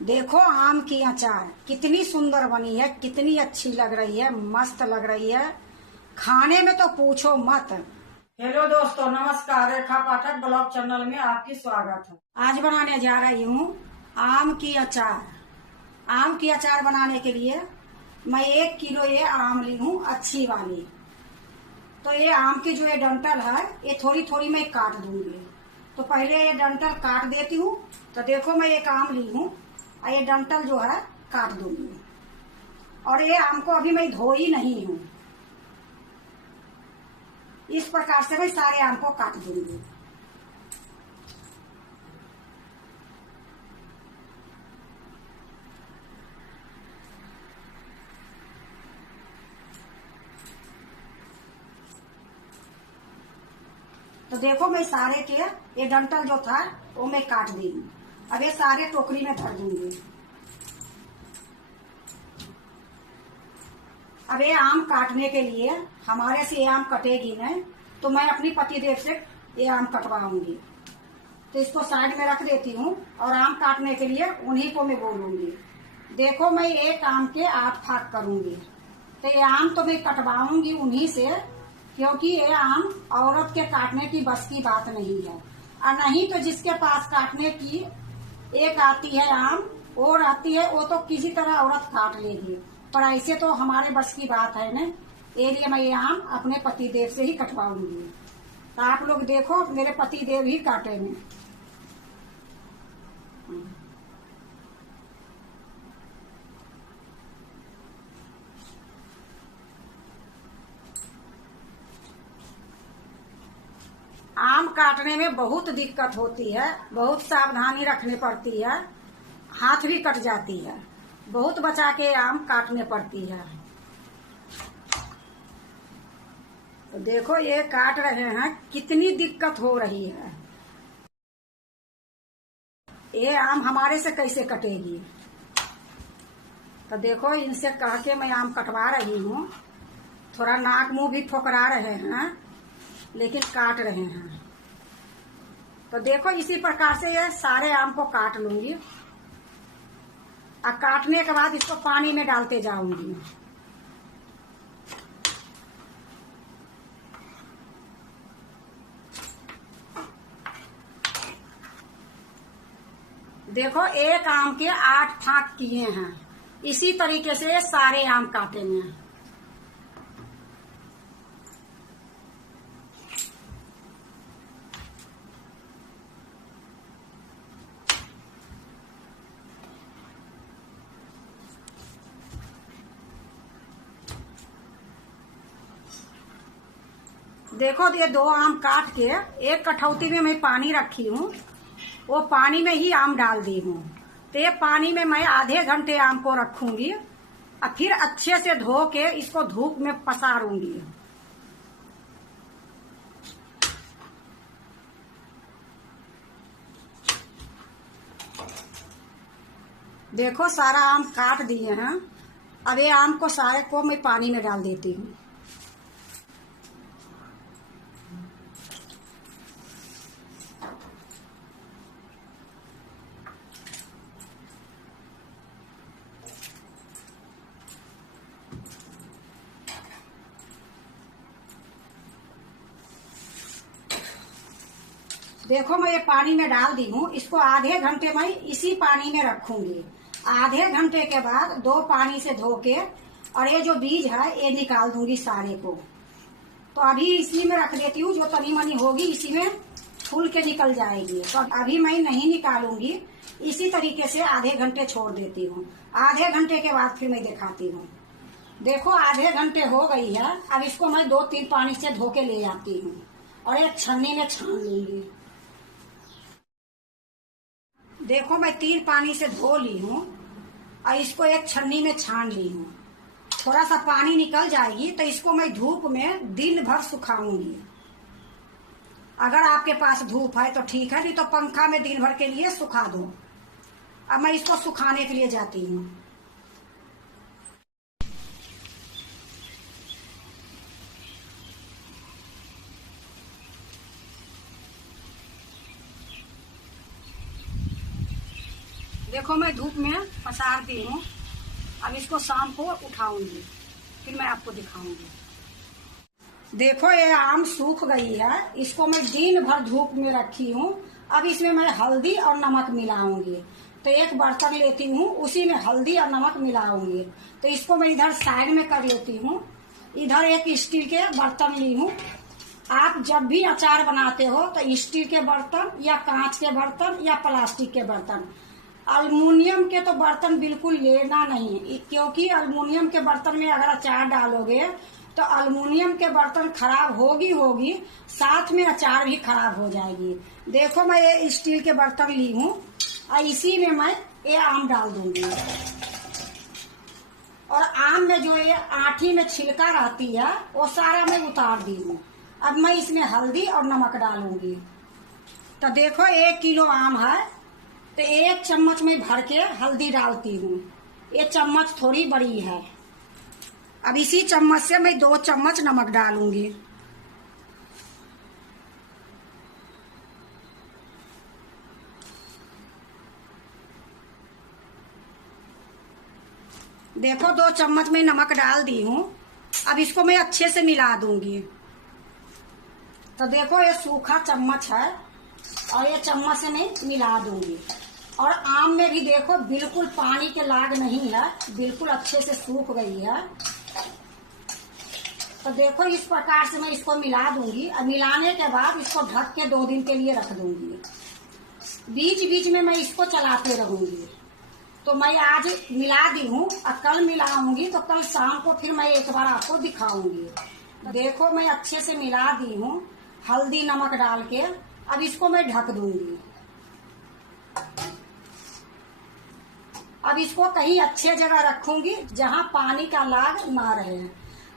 देखो आम की अचार कितनी सुंदर बनी है, कितनी अच्छी लग रही है, मस्त लग रही है। खाने में तो पूछो मत। हेलो दोस्तों, नमस्कार। रेखा पाठक ब्लॉग चैनल में आपकी स्वागत है। आज बनाने जा रही हूँ आम की अचार। आम की अचार बनाने के लिए मैं 1 किलो ये आम ली हूँ, अच्छी वाली। तो ये आम की जो ये डंठल है, ये थोड़ी थोड़ी मैं काट दूंगी। तो पहले ये डंठल काट देती हूँ। तो देखो मैं एक आम ली हूँ और ये डंठल जो है काट दूंगी। और ये आम को अभी मैं धोई नहीं हूँ। इस प्रकार से मैं सारे आम को काट दूंगी। तो देखो मैं सारे के ये डंठल जो था वो मैं काट दी हूँ। अब ये सारे टोकरी में भर दूंगी। अब ये आम काटने के लिए हमारे से ये आम कटेगी नहीं, तो मैं अपनी पतिदेव से ये आम कटवाऊंगी। तो इसको साइड में रख देती हूँ और आम काटने के लिए उन्हीं को मैं बोलूंगी। देखो मैं एक आम के 8 फाक करूंगी। तो ये आम तो मैं कटवाऊंगी उन्हीं से, क्योंकि ये आम औरत के काटने की बस की बात नहीं है। और नहीं तो जिसके पास काटने की एक आती है आम और आती है, वो तो किसी तरह औरत काट लेगी। पर ऐसे तो हमारे बस की बात है न। ये लिए मैं ये आम अपने पतिदेव से ही कटवाऊंगी। तो आप लोग देखो मेरे पतिदेव ही काटेंगे। आम काटने में बहुत दिक्कत होती है, बहुत सावधानी रखनी पड़ती है, हाथ भी कट जाती है, बहुत बचा के आम काटने पड़ती है। तो देखो ये काट रहे हैं, कितनी दिक्कत हो रही है। ये आम हमारे से कैसे कटेगी। तो देखो इनसे कह के मैं आम कटवा रही हूँ। थोड़ा नाक मुंह भी ठोकरा रहे हैं, लेकिन काट रहे हैं। तो देखो इसी प्रकार से ये सारे आम को काट लूंगी। और काटने के बाद इसको पानी में डालते जाऊंगी। देखो एक आम के 8 फाक किए हैं। इसी तरीके से सारे आम काटेंगे। देखो ये 2 आम काट के एक कठौती में मैं पानी रखी हूँ, वो पानी में ही आम डाल दी हूँ। तो ये पानी में मैं आधे घंटे आम को रखूंगी और फिर अच्छे से धो के इसको धूप में पसारूंगी। देखो सारा आम काट दिए हैं। अब ये आम को सारे को मैं पानी में डाल देती हूँ। देखो मैं ये पानी में डाल दी हूँ। इसको आधे घंटे मैं इसी पानी में रखूंगी। आधे घंटे के बाद 2 पानी से धो के और ये जो बीज है ये निकाल दूंगी सारे को। तो अभी इसी में रख देती हूँ, जो तनी मनी होगी इसी में फूल के निकल जाएगी। तो अभी मैं नहीं निकालूंगी, इसी तरीके से आधे घंटे छोड़ देती हूँ। आधे घंटे के बाद फिर मैं दिखाती हूँ। देखो आधे घंटे हो गई है। अब इसको मैं 2-3 पानी से धो के ले आती हूँ और एक छन्नी में छान लूंगी। देखो मैं 3 पानी से धो ली हूँ और इसको एक छन्नी में छान ली हूँ। थोड़ा सा पानी निकल जाएगी तो इसको मैं धूप में दिन भर सुखाऊंगी। अगर आपके पास धूप है तो ठीक है, नहीं तो पंखा में दिन भर के लिए सुखा दो। अब मैं इसको सुखाने के लिए जाती हूँ। देखो देखो मैं धूप में पसार दी हूँ। अब इसको शाम को उठाऊंगी, फिर मैं आपको दिखाऊंगी। देखो ये आम सूख गई है, इसको मैं दिन भर धूप में रखी हूँ। अब इसमें मैं हल्दी और नमक मिलाऊंगी। तो एक बर्तन लेती हूँ, उसी में हल्दी और नमक मिलाऊंगी। तो इसको मैं इधर साइड में कर लेती हूँ। इधर एक स्टील के बर्तन ली हूँ। आप जब भी अचार बनाते हो तो स्टील के बर्तन या कांच के बर्तन या प्लास्टिक के बर्तन, अल्युमिनियम के तो बर्तन बिल्कुल लेना नहीं, क्योंकि अल्युमिनियम के बर्तन में अगर अचार डालोगे तो अल्युमिनियम के बर्तन खराब होगी, साथ में अचार भी खराब हो जाएगी। देखो मैं ये स्टील के बर्तन ली हूँ और इसी में मैं ये आम डाल दूंगी। और आम में जो ये आठी में छिलका रहती है वो सारा मैं उतार दी हूँ। अब मैं इसमें हल्दी और नमक डालूंगी। तो देखो 1 किलो आम है, तो 1 चम्मच में भर के हल्दी डालती हूँ। ये चम्मच थोड़ी बड़ी है। अब इसी चम्मच से मैं 2 चम्मच नमक डालूंगी। देखो 2 चम्मच में नमक डाल दी हूँ। अब इसको मैं अच्छे से मिला दूंगी। तो देखो ये सूखा चम्मच है और ये चम्मच से मैं मिला दूंगी। और आम में भी देखो बिल्कुल पानी के लाग नहीं है, बिल्कुल अच्छे से सूख गई है। तो देखो इस प्रकार से मैं इसको मिला दूंगी। अब मिलाने के बाद इसको ढक के 2 दिन के लिए रख दूंगी। बीच बीच में मैं इसको चलाते रहूंगी। तो मैं आज मिला दी हूँ और कल मिलाऊंगी, तो कल शाम को फिर मैं एक बार आपको दिखाऊंगी। तो देखो मैं अच्छे से मिला दी हूँ हल्दी नमक डाल के। अब इसको मैं ढक दूंगी। अब इसको कहीं अच्छे जगह रखूंगी जहाँ पानी का लाग ना रहे।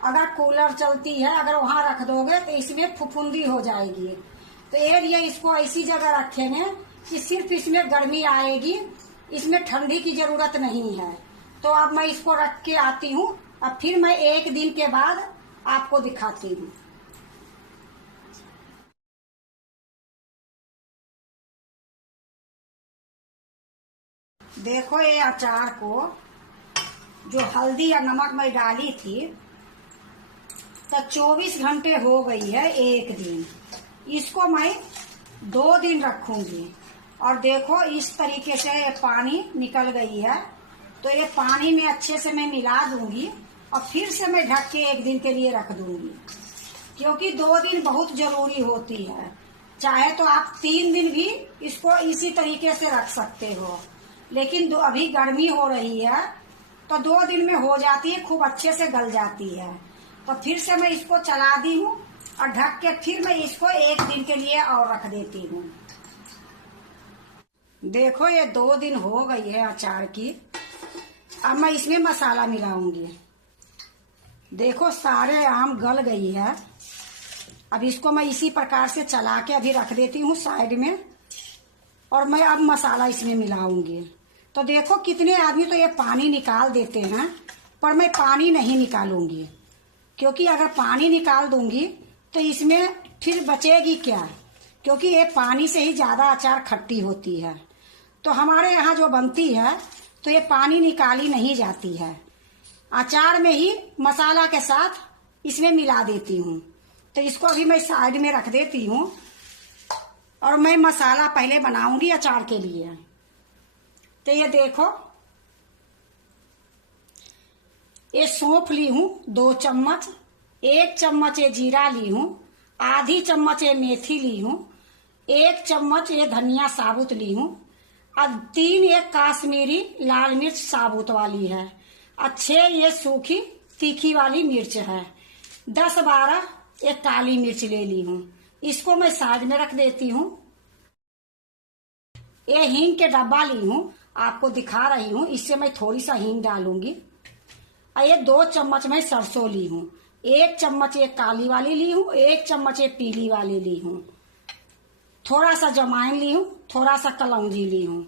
अगर कूलर चलती है, अगर वहां रख दोगे तो इसमें फुफुंदी हो जाएगी। तो ये लिए इसको ऐसी जगह रखेंगे कि सिर्फ इसमें गर्मी आएगी, इसमें ठंडी की जरूरत नहीं है। तो अब मैं इसको रख के आती हूँ। अब फिर मैं 1 दिन के बाद आपको दिखाती हूँ। देखो ये अचार को जो हल्दी या नमक मैं डाली थी, तो 24 घंटे हो गई है 1 दिन। इसको मैं 2 दिन रखूंगी। और देखो इस तरीके से ये पानी निकल गई है। तो ये पानी में अच्छे से मैं मिला दूंगी और फिर से मैं ढक के 1 दिन के लिए रख दूंगी, क्योंकि 2 दिन बहुत जरूरी होती है। चाहे तो आप 3 दिन भी इसको इसी तरीके से रख सकते हो, लेकिन अभी गर्मी हो रही है तो 2 दिन में हो जाती है, खूब अच्छे से गल जाती है। तो फिर से मैं इसको चला दी हूँ और ढक के फिर मैं इसको 1 दिन के लिए और रख देती हूँ। देखो ये 2 दिन हो गई है अचार की। अब मैं इसमें मसाला मिलाऊंगी। देखो सारे आम गल गई है। अब इसको मैं इसी प्रकार से चला के अभी रख देती हूँ साइड में। और मैं अब मसाला इसमें मिलाऊंगी। तो देखो कितने आदमी तो ये पानी निकाल देते हैं, पर मैं पानी नहीं निकालूंगी, क्योंकि अगर पानी निकाल दूंगी तो इसमें फिर बचेगी क्या, क्योंकि ये पानी से ही ज्यादा अचार खट्टी होती है। तो हमारे यहाँ जो बनती है तो ये पानी निकाली नहीं जाती है, अचार में ही मसाला के साथ इसमें मिला देती हूँ। तो इसको अभी मैं साइड में रख देती हूँ और मैं मसाला पहले बनाऊंगी अचार के लिए। तो ये देखो ये सौंफ ली हूँ 2 चम्मच, 1 चम्मच ये जीरा ली हूँ, आधी चम्मच ये मेथी ली हूँ, 1 चम्मच ये धनिया साबुत ली हूँ, और 3 ये काश्मीरी लाल मिर्च साबुत वाली है, और 6 ये सूखी तीखी वाली मिर्च है, 10-12 ये काली मिर्च ले ली हूँ। इसको मैं साइड में रख देती हूँ। ये हींग के डब्बा ली हूँ, आपको दिखा रही हूँ, इससे मैं थोड़ी सा हींग डालूंगी। और ये 2 चम्मच मैं सरसों ली हूँ, 1 चम्मच ये काली वाली ली हूँ, 1 चम्मच ये पीली वाली ली हूँ, थोड़ा सा जमाइन ली हूँ, थोड़ा सा कलौंजी ली हूँ।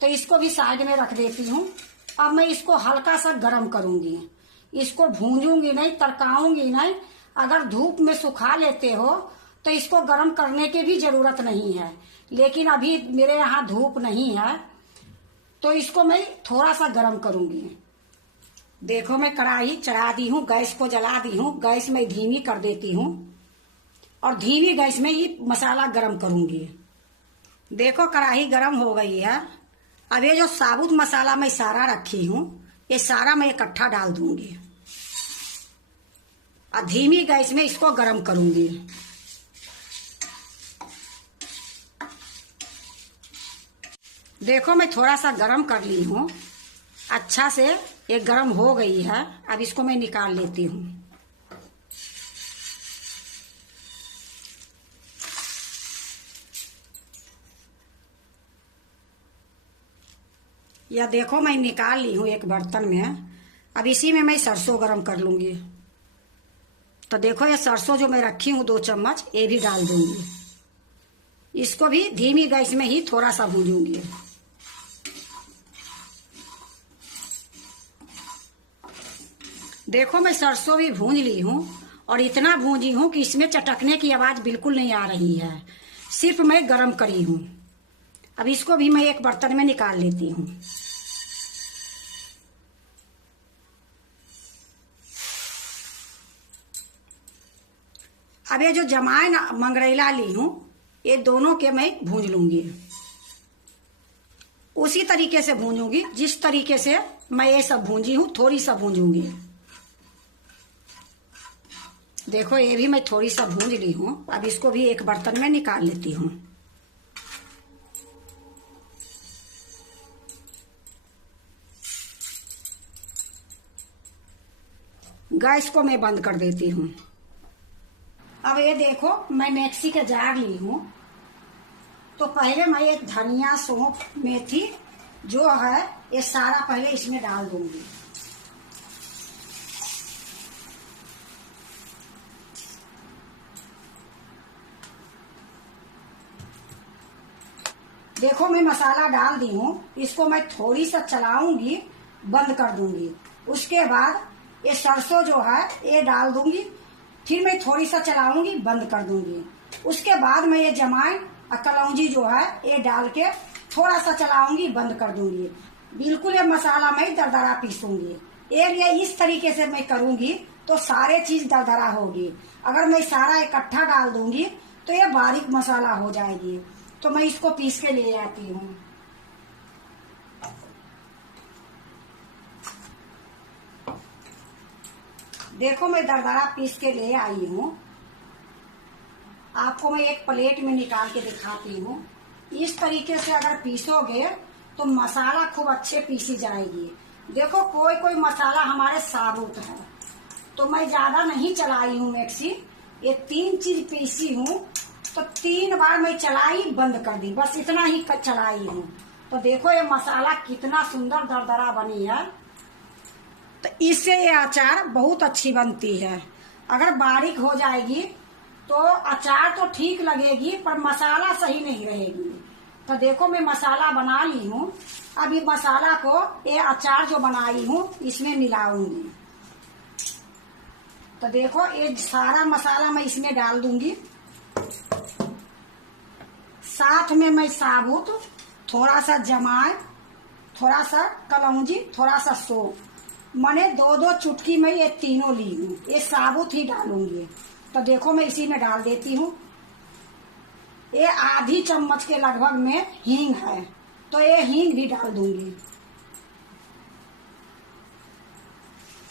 तो इसको भी साइड में रख देती हूँ। अब मैं इसको हल्का सा गर्म करूंगी, इसको भूंजूंगी नहीं, तड़काऊंगी नहीं। अगर धूप में सुखा लेते हो तो इसको गर्म करने की भी जरूरत नहीं है, लेकिन अभी मेरे यहाँ धूप नहीं है तो इसको मैं थोड़ा सा गर्म करूंगी। देखो मैं कढ़ाई चढ़ा दी हूँ, गैस को जला दी हूँ, गैस में धीमी कर देती हूँ और धीमी गैस में ये मसाला गरम करूंगी। देखो कढ़ाई गरम हो गई है। अब ये जो साबुत मसाला मैं सारा रखी हूँ, ये सारा मैं इकट्ठा डाल दूंगी और धीमी गैस में इसको गरम करूंगी। देखो मैं थोड़ा सा गरम कर ली हूँ, अच्छा से ये गरम हो गई है। अब इसको मैं निकाल लेती हूँ। या देखो मैं निकाल ली हूँ एक बर्तन में। अब इसी में मैं सरसों गरम कर लूंगी। तो देखो ये सरसों जो मैं रखी हूँ 2 चम्मच, ये भी डाल दूंगी। इसको भी धीमी गैस में ही थोड़ा सा भूनूंगी। देखो मैं सरसों भी भून ली हूँ और इतना भूंजी हूँ कि इसमें चटकने की आवाज बिल्कुल नहीं आ रही है, सिर्फ मैं गरम करी हूँ। अब इसको भी मैं एक बर्तन में निकाल लेती हूँ। अब ये जो जमाइन मंगरैला ली हूँ, ये दोनों के मैं भूंज लूंगी। उसी तरीके से भूंजूंगी जिस तरीके से मैं ये सब भूंजी हूँ, थोड़ी सा भूंजूंगी। देखो ये भी मैं थोड़ी सा भूंज ली हूँ। अब इसको भी एक बर्तन में निकाल लेती हूँ। गैस को मैं बंद कर देती हूँ। अब ये देखो मैं मिक्सी का जार ली हूँ। तो पहले मैं ये धनिया, सौंफ, मेथी जो है ये सारा पहले इसमें डाल दूंगी। देखो मैं मसाला डाल दी हूँ। इसको मैं थोड़ी सा चलाऊंगी, बंद कर दूंगी। उसके बाद ये सरसों जो है ये डाल दूंगी। फिर मैं थोड़ी सा चलाऊंगी, बंद कर दूंगी। उसके बाद मैं ये जमाइन और कलौंजी जो है ये डाल के थोड़ा सा चलाऊंगी, बंद कर दूंगी। बिल्कुल ये मसाला मैं दरदरा पीसूंगी। ये इस तरीके से मैं करूंगी तो सारे चीज दरदरा होगी। अगर मैं सारा इकट्ठा डाल दूंगी तो ये बारीक मसाला हो जाएगी। तो मैं इसको पीस के ले आती हूँ। देखो मैं दरदरा पीस के ले आई हूँ। आपको मैं एक प्लेट में निकाल के दिखाती हूँ। इस तरीके से अगर पीसोगे तो मसाला खूब अच्छे पीसी जाएगी। देखो कोई कोई मसाला हमारे साबुत है, तो मैं ज्यादा नहीं चलाई हूँ मिक्सी। ये 3 चीज पीसी हूँ तो 3 बार मैं चलाई, बंद कर दी, बस इतना ही चलाई हूँ। तो देखो ये मसाला कितना सुंदर दरदरा बनी है। तो इससे ये अचार बहुत अच्छी बनती है। अगर बारीक हो जाएगी तो अचार तो ठीक लगेगी पर मसाला सही नहीं रहेगी। तो देखो मैं मसाला बना ली हूँ। अब ये मसाला को ये अचार जो बनाई हूँ इसमें मिलाऊंगी। तो देखो ये सारा मसाला मैं इसमें डाल दूंगी। साथ में मैं साबुत थोड़ा सा जमाइन, थोड़ा सा कलौंजी, थोड़ा सा सौंफ, मैंने 2-2 चुटकी में ये तीनों ली हूँ। ये साबुत ही डालूंगी। तो देखो मैं इसी में डाल देती हूँ। ये आधी चम्मच के लगभग में हींग है, तो ये हींग भी डाल दूंगी।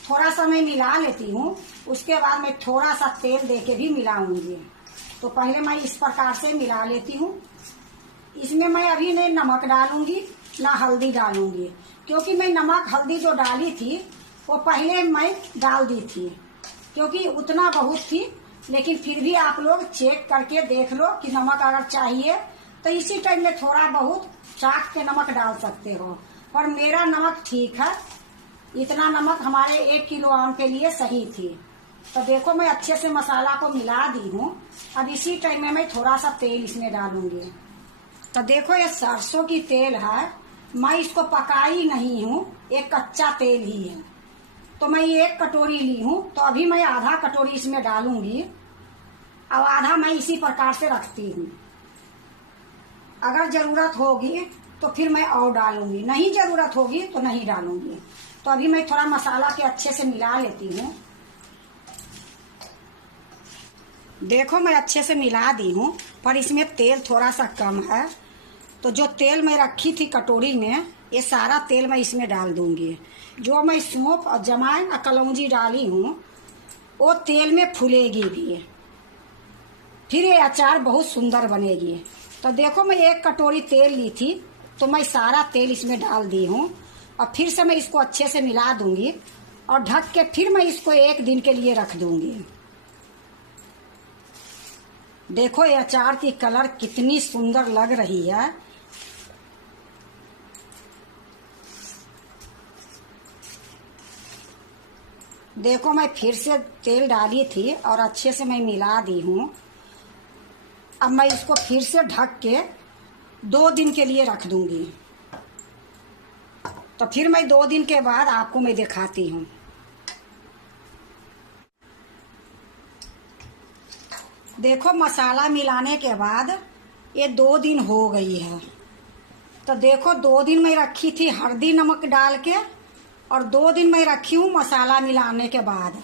थोड़ा सा मैं मिला लेती हूँ। उसके बाद मैं थोड़ा सा तेल देके भी मिलाऊंगी। तो पहले मैं इस प्रकार से मिला लेती हूँ। इसमें मैं अभी नहीं नमक डालूंगी ना हल्दी डालूंगी, क्योंकि मैं नमक हल्दी जो डाली थी वो पहले मैं डाल दी थी, क्योंकि उतना बहुत थी। लेकिन फिर भी आप लोग चेक करके देख लो कि नमक अगर चाहिए तो इसी टाइम में थोड़ा बहुत चाख के नमक डाल सकते हो। पर मेरा नमक ठीक है, इतना नमक हमारे 1 किलो आम के लिए सही थी। तो देखो मैं अच्छे से मसाला को मिला दी हूँ। अब इसी टाइम में मैं थोड़ा सा तेल इसमें डालूंगी। तो देखो ये सरसों की तेल है, मैं इसको पकाई नहीं हूँ, एक कच्चा तेल ही है। तो मैं 1 कटोरी ली हूँ, तो अभी मैं आधा कटोरी इसमें डालूंगी और आधा मैं इसी प्रकार से रखती हूँ। अगर जरूरत होगी तो फिर मैं और डालूंगी, नहीं जरूरत होगी तो नहीं डालूंगी। तो अभी मैं थोड़ा मसाला के अच्छे से मिला लेती हूँ। देखो मैं अच्छे से मिला दी हूँ, पर इसमें तेल थोड़ा सा कम है। तो जो तेल मैं रखी थी कटोरी में, ये सारा तेल मैं इसमें डाल दूंगी। जो मैं सौंफ और जमाइन और कलौंजी डाली हूँ वो तेल में फूलेगी भी, फिर ये अचार बहुत सुंदर बनेगी। तो देखो मैं 1 कटोरी तेल ली थी, तो मैं सारा तेल इसमें डाल दी हूँ और फिर से मैं इसको अच्छे से मिला दूंगी और ढक के फिर मैं इसको 1 दिन के लिए रख दूंगी। देखो ये अचार की कलर कितनी सुंदर लग रही है। देखो मैं फिर से तेल डाली थी और अच्छे से मैं मिला दी हूँ। अब मैं इसको फिर से ढक के 2 दिन के लिए रख दूंगी। तो फिर मैं 2 दिन के बाद आपको मैं दिखाती हूँ। देखो मसाला मिलाने के बाद ये 2 दिन हो गई है। तो देखो 2 दिन मैं रखी थी हल्दी नमक डाल के और 2 दिन मैं रखी हूँ मसाला मिलाने के बाद।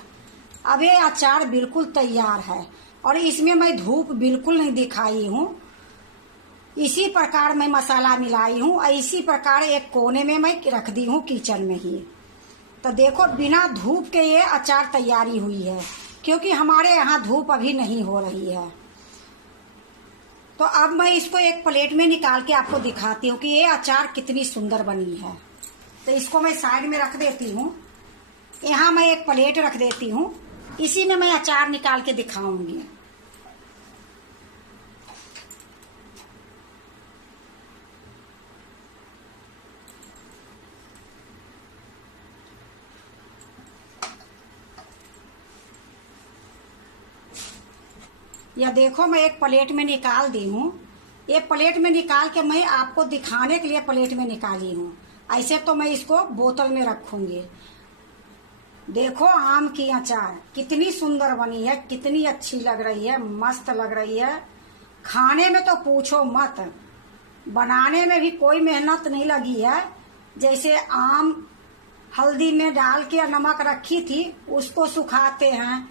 अब ये अचार बिल्कुल तैयार है और इसमें मैं धूप बिल्कुल नहीं दिखाई हूँ। इसी प्रकार मैं मसाला मिलाई हूँ और इसी प्रकार एक कोने में मैं रख दी हूँ किचन में ही। तो देखो बिना धूप के ये अचार तैयारी हुई है, क्योंकि हमारे यहाँ धूप अभी नहीं हो रही है। तो अब मैं इसको एक प्लेट में निकाल के आपको दिखाती हूँ कि ये अचार कितनी सुंदर बनी है। तो इसको मैं साइड में रख देती हूँ। यहाँ मैं एक प्लेट रख देती हूँ, इसी में मैं अचार निकाल के दिखाऊंगी। या देखो मैं एक प्लेट में निकाल दी हूँ। ये प्लेट में निकाल के मैं आपको दिखाने के लिए प्लेट में निकाली हूँ। ऐसे तो मैं इसको बोतल में रखूंगी। देखो आम की अचार कितनी सुंदर बनी है, कितनी अच्छी लग रही है, मस्त लग रही है। खाने में तो पूछो मत, बनाने में भी कोई मेहनत नहीं लगी है। जैसे आम हल्दी में डाल के नमक रखी थी, उसको सुखाते हैं,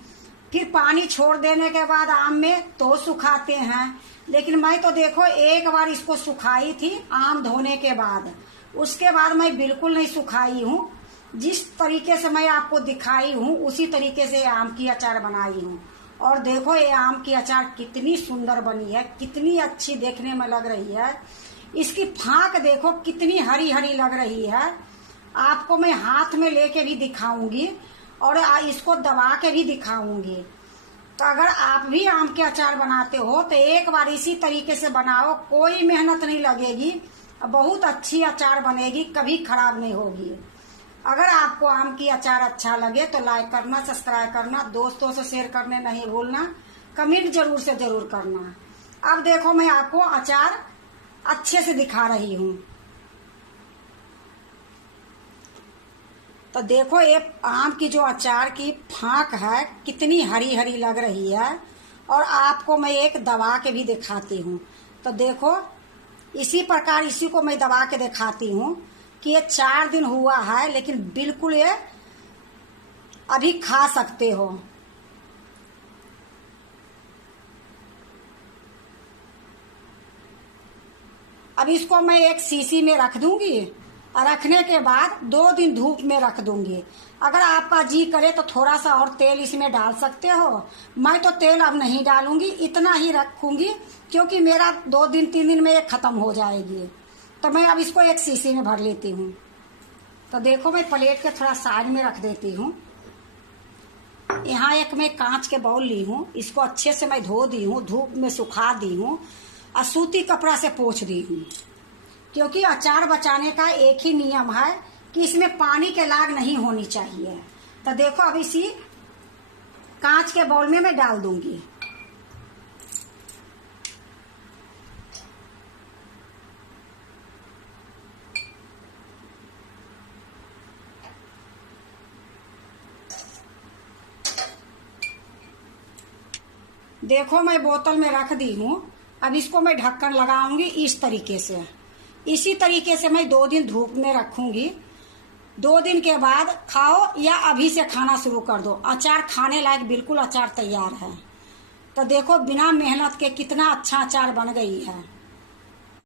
फिर पानी छोड़ देने के बाद आम में तो सुखाते हैं। लेकिन मैं तो देखो एक बार इसको सुखाई थी आम धोने के बाद, उसके बाद मैं बिल्कुल नहीं सुखाई हूँ। जिस तरीके से मैं आपको दिखाई हूँ उसी तरीके से आम की अचार बनाई हूँ। और देखो ये आम की अचार कितनी सुंदर बनी है, कितनी अच्छी देखने में लग रही है। इसकी फांक देखो कितनी हरी हरी लग रही है। आपको मैं हाथ में लेके भी दिखाऊंगी और इसको दबा के भी दिखाऊंगी। तो अगर आप भी आम के अचार बनाते हो तो एक बार इसी तरीके से बनाओ, कोई मेहनत नहीं लगेगी, बहुत अच्छी अचार बनेगी, कभी खराब नहीं होगी। अगर आपको आम की अचार अच्छा लगे तो लाइक करना, सब्सक्राइब करना, दोस्तों से शेयर करने नहीं भूलना, कमेंट जरूर से जरूर करना। अब देखो मैं आपको अचार अच्छे से दिखा रही हूँ। तो देखो ये आम की जो अचार की फांक है कितनी हरी हरी लग रही है। और आपको मैं एक दबा के भी दिखाती हूँ। तो देखो इसी प्रकार इसी को मैं दबा के दिखाती हूँ कि ये 4 दिन हुआ है, लेकिन बिल्कुल ये अभी खा सकते हो। अब इसको मैं एक शीशी में रख दूंगी और रखने के बाद 2 दिन धूप में रख दूंगी। अगर आपका जी करे तो थोड़ा सा और तेल इसमें डाल सकते हो। मैं तो तेल अब नहीं डालूंगी, इतना ही रखूंगी, क्योंकि मेरा 2 दिन 3 दिन में ये खत्म हो जाएगी। तो मैं अब इसको एक शीशी में भर लेती हूँ। तो देखो मैं प्लेट के थोड़ा साइड में रख देती हूँ। यहाँ एक मैं कांच के बाउल ली हूँ, इसको अच्छे से मैं धो दी हूँ, धूप में सुखा दी हूँ और सूती कपड़ा से पोंछ दी हूँ। क्योंकि अचार बचाने का एक ही नियम है कि इसमें पानी के लाग नहीं होनी चाहिए। तो देखो अब इसी कांच के बाउल में मैं डाल दूंगी। देखो मैं बोतल में रख दी हूँ। अब इसको मैं ढक्कन लगाऊंगी इस तरीके से, इसी तरीके से मैं 2 दिन धूप में रखूंगी। 2 दिन के बाद खाओ या अभी से खाना शुरू कर दो। अचार खाने लायक बिल्कुल अचार तैयार है। तो देखो बिना मेहनत के कितना अच्छा अचार बन गई है।